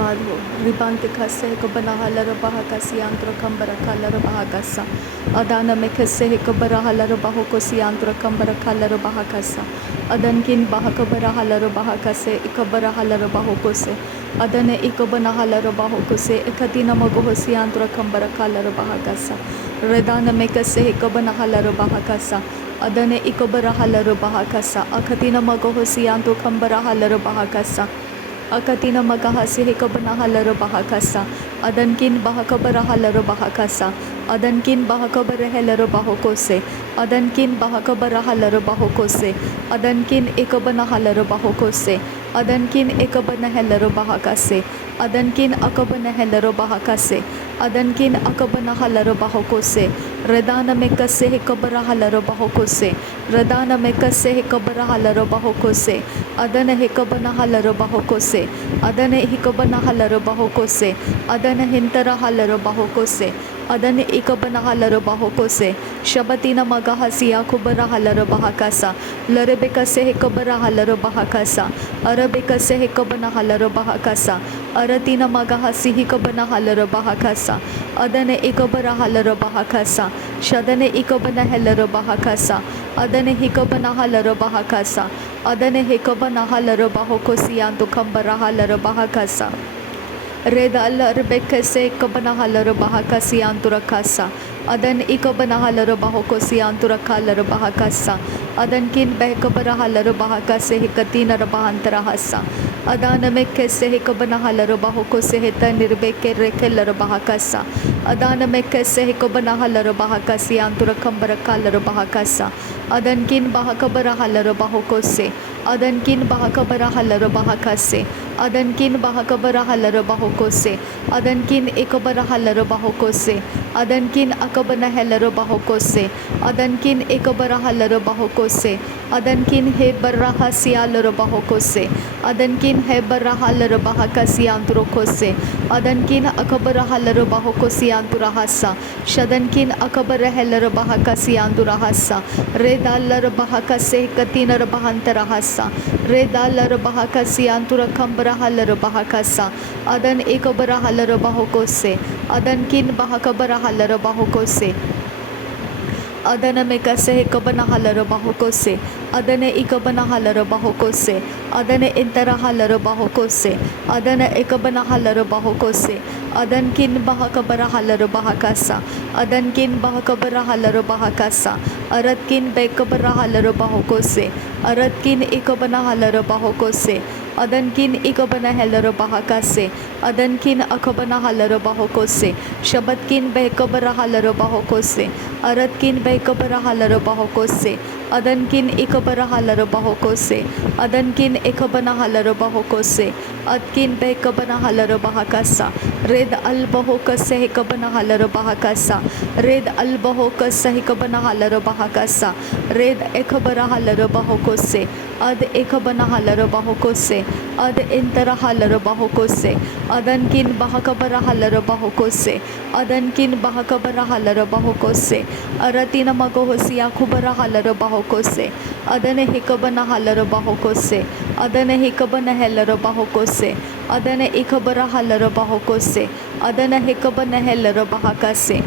Bado, Ribante Kase, Kobanahala Bahakasiantro Kambara Bahakasa, Adana Mekase, Kobarahala Bahokosiantro Kambara Bahakasa, Adankin Bahakabarahala Bahakase, Ikabarahala Bahokose, Adane Ikobanahala Bahokose, Ekatina Mogohosiantro Kambara Bahakasa, Redana Mekase, Kobanahala Bahakasa, Adane Ikobarahala Bahakasa, Akatina Mogohosiantro Kambarahala Bahakasa, Akatina magahasi hikabanahala bahakasa, Adankin bahakabarahala bahakasa, Adankin bahakabarahela bahokose, Adankin bahakabarahala bahokose, Adankin ikabanahala bahokose, Adankin ikabanahela bahakase, Adankin akabanahela bahakase, Adankin akabanahala bahokose, Redana mekase hikabarahala bahokose, Redana mekase hikabarahala bahokose, Adana hikabanahala bahokose, Adana hikabanahala bahokose, Adana hintara halara bahokose, Adana ikabanahala bahokose, Shabatina magahasiya kubarahala bahakasa, Larebekase hikabarahala bahakasa, Arabekase hikabanahala bahakasa, Aratina magahasi hikabanahala bahakasa, Adana ikabarahala bahakasa, Shadane ikabanahala bahakasa, Adana hikabanahala bahakasa, Adana hikabanahala bahokosiyanto kambarahala bahakasa, Reda Allah Rebekase Kabanahala Bahakasi Anturakasa, Adan Ikabanahala Bahokosi Anturakala Bahakasa, Adankin Bekabarahala Bahakase Hikatina Bahantarahasa, Adana Mekese Hikabanahala Bahokose Heta Nirbeke Rekela Bahakasa, Adana Mekese Hikabanahala Bahakasi Anturakambara Bahakasa, Adankin Bahakabarahala Bahokose, Adankin Bahakabarahala Bahakase, Adankin Bahakabarahala Bahokose, Adankin Ikabarahala Bahokose, Adankin Akabanahala Bahokose, Adankin Ikabarahala Bahokose, Adankin Hebarahasiala Bahokose, Adankin Hebarahala Bahakasianturokose, Adankin Akabarahala Bahokosianturahasa, Shadankin Akabarahela Bahakasianturahasa, Redalar Bahakase Katina Bahantarahasa, Redalar Bahakasiantura Kambarahala Bahakasa, Adan Ikabarahala Bahokose, Adankin Bahakabarahala Bahokose, Adana mekase hikabanahala bahokose, Adana ikabanahala bahokose, Adana intarahala bahokose, Adana ikabanahala bahokose, Adankin bahakabarahala bahakasa, Adankin bahakabarahala bahakasa, Aratkin bekabarahala bahokose, Aratkin ikabanahala bahokose, Adankin ikabanahala bahakase, Adankin akabanahala bahokose, Shabatkin bekabarahala bahokose, Aratkin bekabarahala bahokose, Adankin ikabarahala bahokose, Adankin ikabanahala bahokose, Adkin bekabanahala bahakasa, Red al bahokase hikabanahala bahakasa, Red al bahokase hikabanahala bahakasa, Red ekabarahala bahokose, Ad ekabanahala bahokose, Ad intarahala bahokose, Adankin bahakabarahala bahokose, Adankin bahakabarahala bahokose, Aratina magohosia kubarahala bahokose, Adane hikabanahala bahokose, Adane hikabanahala bahokose, Adane ikabarahala bahokose, Adane hikabanahala bahakase,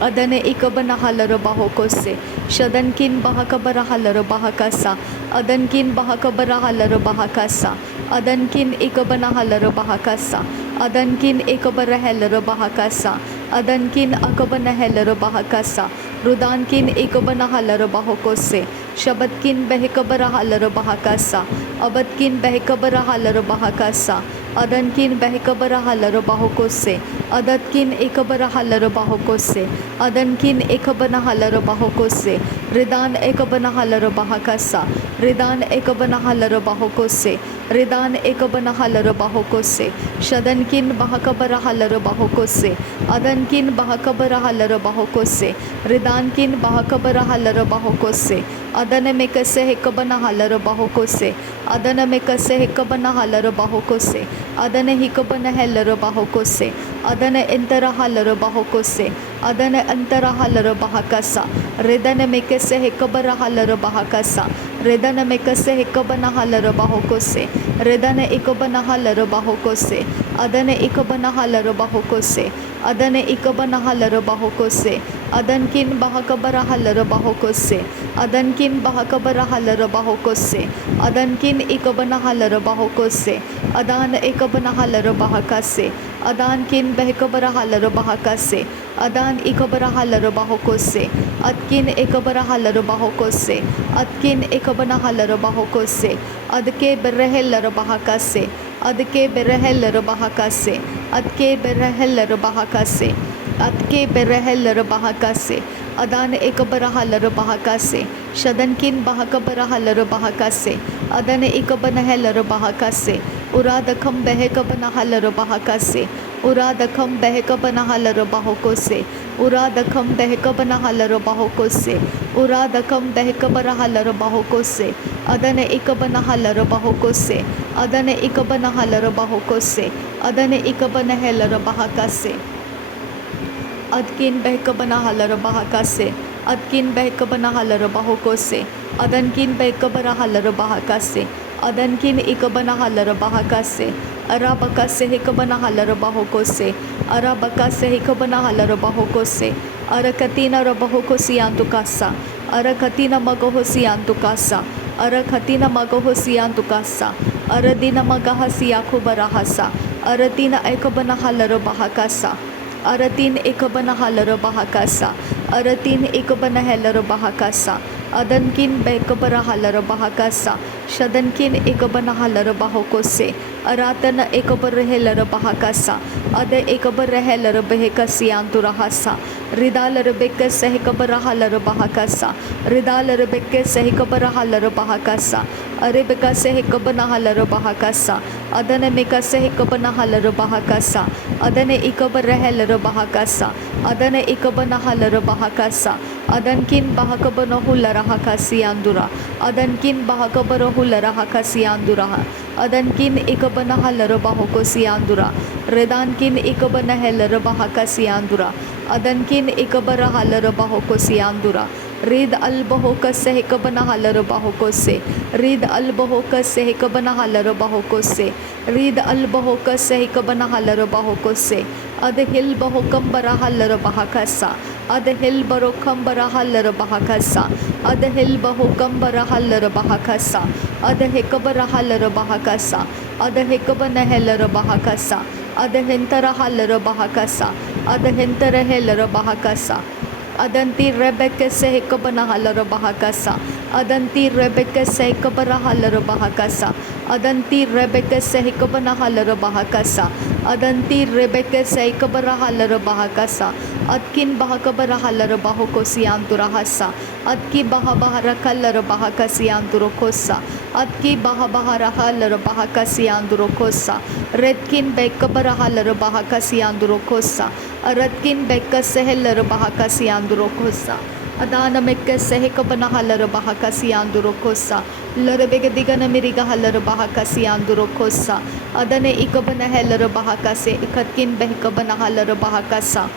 Adane ikabanahala bahokose, Shadankin bahakabarahala bahakasa, Adankin bahakabarahala bahakasa, Adankin ikabanahala bahakasa, Adankin ikabarahala bahakasa, Adankin akabanahala bahakasa, Rudankin ikabanahala bahokose, Shabatkin behikabarahala bahakasa, Abadkin behikabarahala bahakasa, Adankin behikabarahala bahokose, Adatkin ikabarahala bahokose, Adankin ikabanahala bahokose, Ridan ikabanahala bahakasa, Ridan ikabanahala bahokose, Ridan ikabanahala bahokose, Shadankin bahakabarahala bahokose, Adankin bahakabarahala bahokose, Ridankin bahakabarahala bahokose, Adana mekase hikabanahala bahokose, Adana mekase hikabanahala bahokose, Adana hikabanahala bahokose, Adana intarahala bahokose, Adana antarahala bahakasa, Redana mekase hikabarahala bahakasa, Redana mekase hikabanahala bahokose, Redana ikabanahala bahokose, adane ikabana halaro bahokose, adane ikabana halaro bahokose, adankin bahakabara halaro bahokose, adankin bahakabara halaro bahokose, adankin ikabana halaro bahokose, adan ikabana halaro bahakase, adankin behkabara halaro bahakase, adan ikabara halaro bahokose, atkin ikabara halaro bahokose, atkin ikabana halaro bahokose, adke berehellaro bahakase, adke berehellaro bahakase, adke berehellaro bahakase, atke berehellaro bahakase, adan ikabara halaro bahakase, shadankin bahakabara halaro bahakase, adan ikabana hellaro bahakase, uradakam behekabana halaro bahakase, uradakam behekabana halaro bahokose, uradakam behekabana halaro bahokose, uradakam behekabara halaro bahokose, adane ikabana halaro bahokose, adane ikabana halaro bahokose, adane ikabana helaro bahakase, adkin behkabana halaro bahakase, adkin behkabana halaro bahokose, adankin behkabara halaro bahakase, adankin ikabana halaro bahakase, arabakase hikabana halaro bahokose, arabakase hikabana halaro bahokose, arakatina rabahokosi antukasa, arakatina magahosi antukasa, arakatina magahosi antukasa, aradina magahasi akubarahasa, aradina ikabana halaro bahakasa, aratin ikabana halaro bahakasa, aratin ikabana helaro bahakasa, adankin bekabara halaro bahakasa, shadankin ikabana halaro bahokose, aratana ikabara helaro bahakasa, ada ikabara helaro behekasi anturahasa, ridalaro bekase hikabara halaro bahakasa, ridalaro bekase hikabara halaro bahakasa, arebekase hikabana halaro bahakasa, adane mekase hikabana halaro bahakasa, adane ikabara helaro bahakasa, adane ikabana halaro bahakasa, adankin bahakabana hulara hakasi andura, adankin bahakabara hulara hakasi andura, adankin ikabana halaro bahokosi andura, redankin ikabana helaro bahakasi andura, adankin ikabara halaro bahokosi andura, rid albahokase hikabana halaro bahokose, rid albahokase hikabana halaro bahokose, rid albahokase hikabana halaro bahokose, adhil bahokambara halaro bahakasa, adhil barokambara halaro bahakasa, adhil bahokambara halaro bahakasa, adhikabara halaro bahakasa, adhikabana helaro bahakasa, adhintara halaro bahakasa, adhintara helaro bahakasa, adanti rebeke se hikabana halaro bahakasa, adanti rebeke se hikabara halaro bahakasa, adanti rebeke se hikabana halaro bahakasa, adanti rebeke se hikabara halaro bahakasa, atkin bahakabara halaro bahokosi anturahasa, atki bahabahara kalaro bahakasi anturokosa, atki bahabahara halaro bahakasi anturokosa, redkin bekabara halaro bahakasi anturokosa, aratkin bekase helaro bahakasi anturokosa, adana mekkase hikabana halaro bahakasi anturokosa, larbega digana miriga halaro bahakasi anturokosa, adane ikabana helaro bahakase, ikatkin bekabana halaro bahakasa,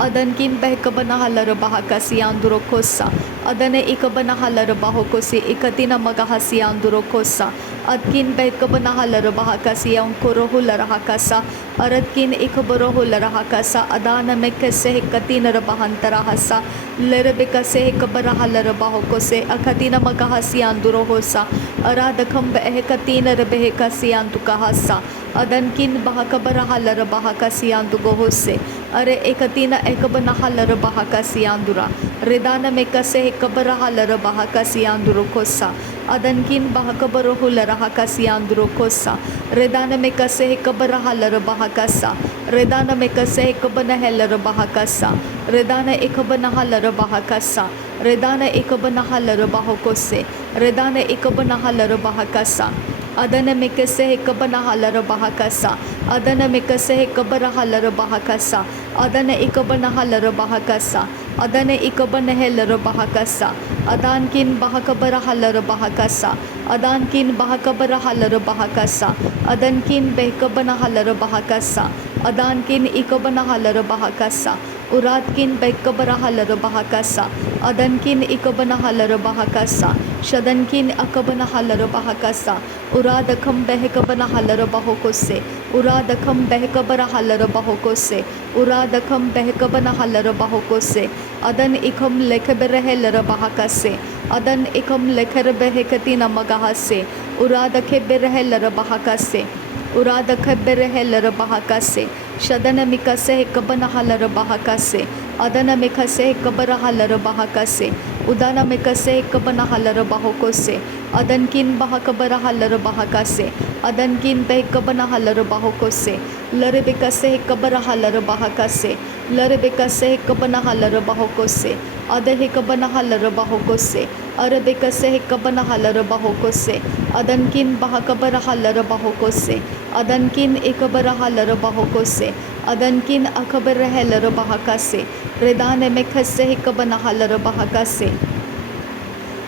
adankin behkabana halaro bahakasi andurokosa, adane ikabana halaro bahokosi, ikatina magahasi andurokosa, adkin behkabana halaro bahakasi ankorohulara hakasa, aratkin ikaborohulara hakasa, adana mekkase hikatina rabahantara hasa, lerebekase hikabara halaro bahokose, akatina magahasi andurohosa, aradakam behkatina rebehekasi antukahasa, adankin bahakabara halaro bahakasi andugohose, are ekatina ekabana halaro bahakasi andura, redana mekase hekabara halaro bahakasi andurokosa, adankin bahakabaro hulara hakasi andurokosa, redana mekase hekabara halaro bahakasa, redana mekase hekabana helaro bahakasa, redana ekabana halaro bahakasa, redana ekabana halaro bahokose, redana ekabana halaro bahakasa, adana mekase hekabana halaro bahakasa, adana mekase hekabara halaro bahakasa, adana ikabana halaro bahakasa, adana ikabana helaro bahakasa, adankin bahakabara halaro bahakasa, adankin bahakabara halaro bahakasa, adankin behkabana halaro bahakasa, adankin ikabana halaro bahakasa, uratkin bekabara halaro bahakasa, adankin ikabana halaro bahakasa, shadankin akabana halaro bahakasa, uradakam behekabana halaro bahokose, uradakam behekabara halaro bahokose, uradakam behekabana halaro bahokose, adan ikam lekabere helaro bahakase, adan ikam lekar behekati namagahase, uradake berehelaro bahakase, urada khabberehellara bahakase, shadana mikase kabana halara bahakase, adana mikase kabara halara bahakase, udana mikase kabana halara bahokose, adankin bahakabara halara bahakase, adankin behkabana halara bahokose, lare bikase kabara halara bahakase, lare bikase kabana halara bahokose, adahe kabana halara bahokose, arabikase kabana halara bahokose, adankin bahakabara halara bahokose, adankin ikabara halara bahokose, adankin akabara halara bahakase, redane mekhase kabana halara bahakase,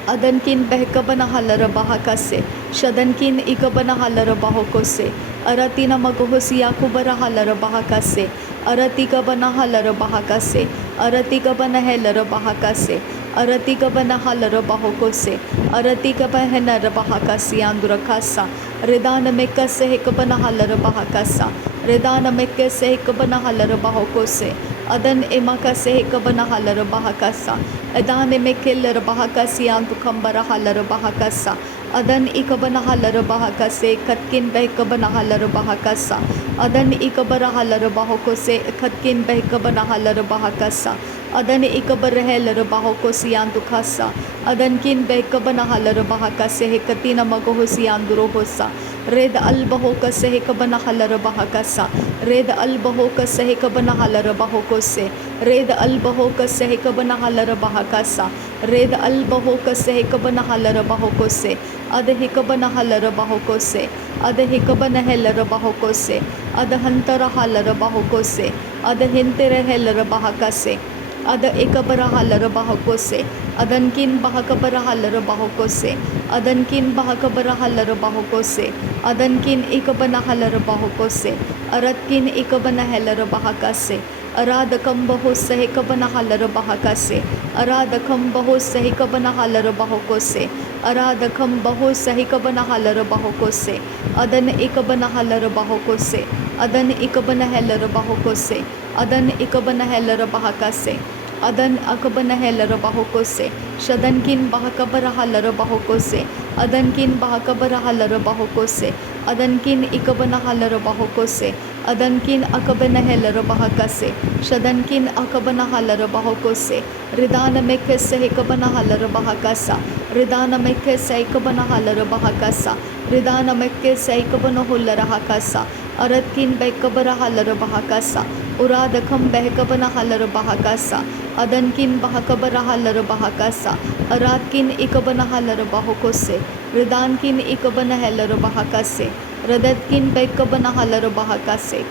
adankin behkabana halara bahakase, shadankin ikabana halara bahokose, aratina magohosi yakubara halara bahakase, aratika bana halara bahakase, aratika bana halara bahakase, aratika bana halara bahokose, aratika bahenara bahakasi andurakasa, redana mekase hekabana halara bahakasa, redana mekase hekabana halara bahokose, adan emakase hekabana halara bahakasa, adane mekelara bahakasi antukambara halara bahakasa, adan ikabana halara bahakase, katkin behkabana halara bahakasa, adan ikabara halara bahokose, katkin behkabana halara bahakasa, adan ikabara halara bahokosi andukasa, adan kin behkabana halara bahakase, hekatina magohosi andurohosa, red albahokase hekabana halara bahakasa, red albahokase hekabana halara bahokose, red albahokase hekabana halara bahakasa, red albahokase hekabana halara bahokose, ada hekabana halara bahokose, ada hekabana halara bahokose, ada hantara halara bahokose, ada hentere halara bahakase, ada ekabara halara bahokose, adankin bahakabara halara bahokose, adankin bahakabara halara bahokose, adankin ekabana halara bahokose, aratkin ekabana halara bahakase, aradakam bahose hekabana halara bahakase, aradakam bahose hekabana halara bahokose, aradakam bahose hekabana halara bahokose, adan ekabana halara bahokose, adan ekabana halara bahokose, adan ekabana halara bahakase, adan akabana halara bahokose, shadankin bahakabara halara bahokose, adankin bahakabara halara bahokose, adankin ikabana halara bahokose, adankin akabana halara bahakase, shadankin akabana halara bahokose, ridana mekese hekabana halara bahakasa, ridana mekese hekabana halara bahakasa, ridana mekese hekabana hulara hakasa, aratkin bekabara halara bahakasa, uradakam behkabana halara bahakasa, adankin bahakabara halara bahakasa, aratkin ikabana halara bahokose, ridankin ikabana halara bahakase, radatkin bekabana halara bahakase,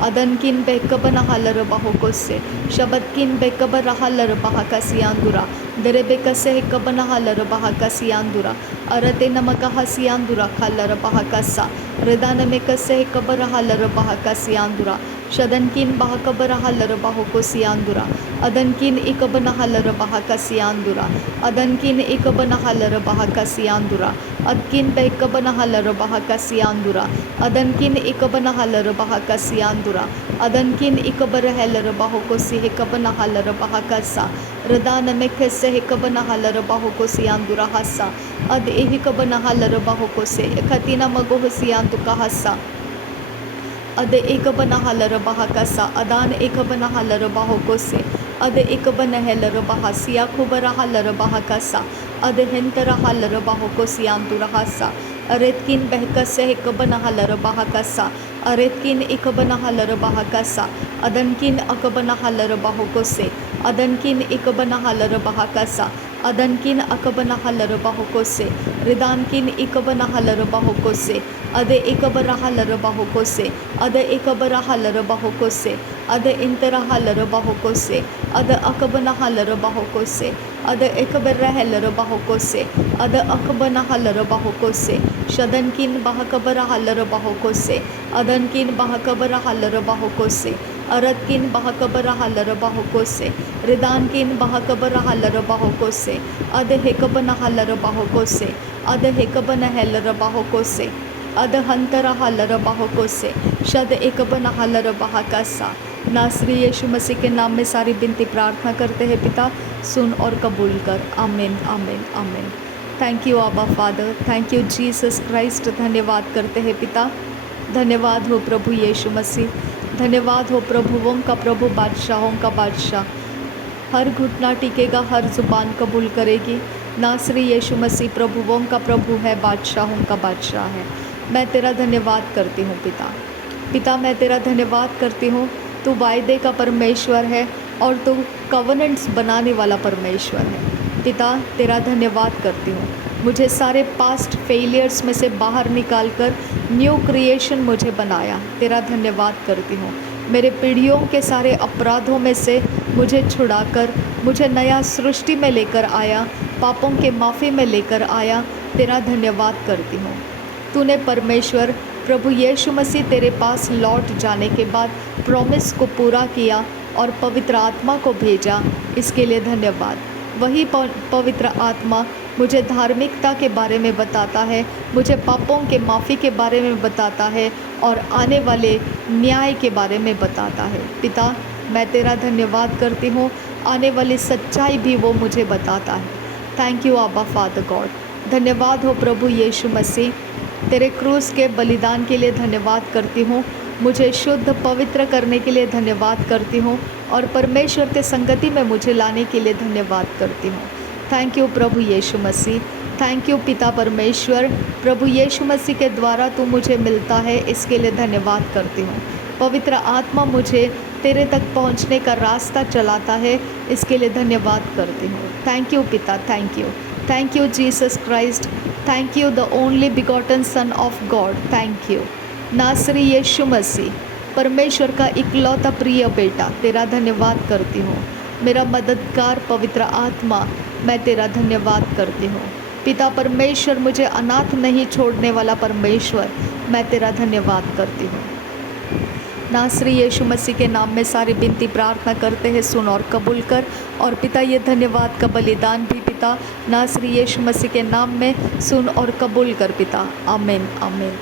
adankin bekabana halara bahokose, shabatkin bekabara halara bahakasi andura, derebekase hekabana halara bahakasi andura, arate namakahasi andura halara bahakasa, redana mekase hekabara halara bahakasi andura, shadankin bahakabara halara bahokosi andura, adankin ikabana halara bahakasi andura, adankin ikabana halara bahakasi andura, adkin bekabana halara bahakasi andura, adankin ikabana halara bahakasi andura, adankin ikabara halara bahokosi hekabana halara bahakasa, radana mekese hekabana halara bahokosi andura hasa, ad ehikabana halara bahokose, katina magohosi antukahasa, ada ekabana halara bahakasa, adan ekabana halara bahokose, ada ekabana halara bahasiya kubara halara bahakasa, ada hentara halara bahokosi anturahasa, aretkin behkase ekabana halara bahakasa, aretkin ekabana halara bahakasa, adankin akabana halara bahokose, adankin ekabana halara bahakasa, adankin akabana halara bahokose, ridankin ekabana halara bahokose, ada ekabara halara bahokose, ada ekabara halara bahokose, ada intara halara bahokose, ada akabana halara bahokose, ada ekabara halara bahokose, ada akabana halara bahokose, shadankin bahakabara halara bahokose, adankin bahakabara halara bahokose, अरदकिन बहकबर हलर बाहुको से रिदानकिन बहकबर हलर बाहुको से अद हेकबन हलर बाहुको से अद हेकबन हेलर बाहुको से अद हंतर हलर बाहुको से शद एकबन हलर बाहकासा। नासरी यीशु मसीह के नाम में सारी बिनती प्रार्थना करते हैं पिता, सुन और कबूल कर। आमीन आमीन आमीन। थैंक यू आबा father, thank you Jesus Christ. धन्यवाद करते हैं पिता, धन्यवाद हो प्रभु यीशु मसीह, धन्यवाद हो प्रभुओं का प्रभु, बादशाहों का बादशाह। हर घुटना टिकेगा, हर ज़ुबान कबूल करेगी। नासरी यीशु मसीह प्रभुओं का प्रभु है, बादशाहों का बादशाह है। मैं तेरा धन्यवाद करती हूँ पिता, पिता मैं तेरा धन्यवाद करती हूँ। तू वायदे का परमेश्वर है और तू कवनेंट्स बनाने वाला परमेश्वर है। पिता तेरा धन्यवाद करती हूँ, मुझे सारे पास्ट फेलियर्स में से बाहर निकाल कर न्यू क्रिएशन मुझे बनाया। तेरा धन्यवाद करती हूँ, मेरे पीढ़ियों के सारे अपराधों में से मुझे छुड़ाकर मुझे नया सृष्टि में लेकर आया, पापों के माफ़ी में लेकर आया। तेरा धन्यवाद करती हूँ। तूने परमेश्वर प्रभु यीशु मसीह तेरे पास लौट जाने के बाद प्रॉमिस को पूरा किया और पवित्र आत्मा को भेजा, इसके लिए धन्यवाद। वही पवित्र आत्मा मुझे धार्मिकता के बारे में बताता है, मुझे पापों के माफ़ी के बारे में बताता है और आने वाले न्याय के बारे में बताता है। पिता मैं तेरा धन्यवाद करती हूँ, आने वाली सच्चाई भी वो मुझे बताता है। थैंक यू आबा फादर गॉड। धन्यवाद हो प्रभु यीशु मसीह, तेरे क्रूस के बलिदान के लिए धन्यवाद करती हूँ। मुझे शुद्ध पवित्र करने के लिए धन्यवाद करती हूँ और परमेश्वर के संगति में मुझे लाने के लिए धन्यवाद करती हूँ। थैंक यू प्रभु यीशु मसीह, थैंक यू पिता परमेश्वर। प्रभु यीशु मसीह के द्वारा तू मुझे मिलता है, इसके लिए धन्यवाद करती हूँ। पवित्र आत्मा मुझे तेरे तक पहुँचने का रास्ता चलाता है, इसके लिए धन्यवाद करती हूँ। थैंक यू पिता, thank you, thank you Jesus Christ, thank you the only begotten son of God. Thank you नासरी यीशु मसीह, परमेश्वर का इकलौता प्रिय बेटा, तेरा धन्यवाद करती हूँ। मेरा मददगार पवित्र आत्मा, मैं तेरा धन्यवाद करती हूँ। पिता परमेश्वर, मुझे अनाथ नहीं छोड़ने वाला परमेश्वर, मैं तेरा धन्यवाद करती हूँ। नासरी यीशु मसीह के नाम में सारी बिनती प्रार्थना करते हैं, सुन और कबूल कर। और पिता ये धन्यवाद का बलिदान भी पिता नासरी यीशु मसीह के नाम में सुन और कबूल कर पिता। आमीन आमीन।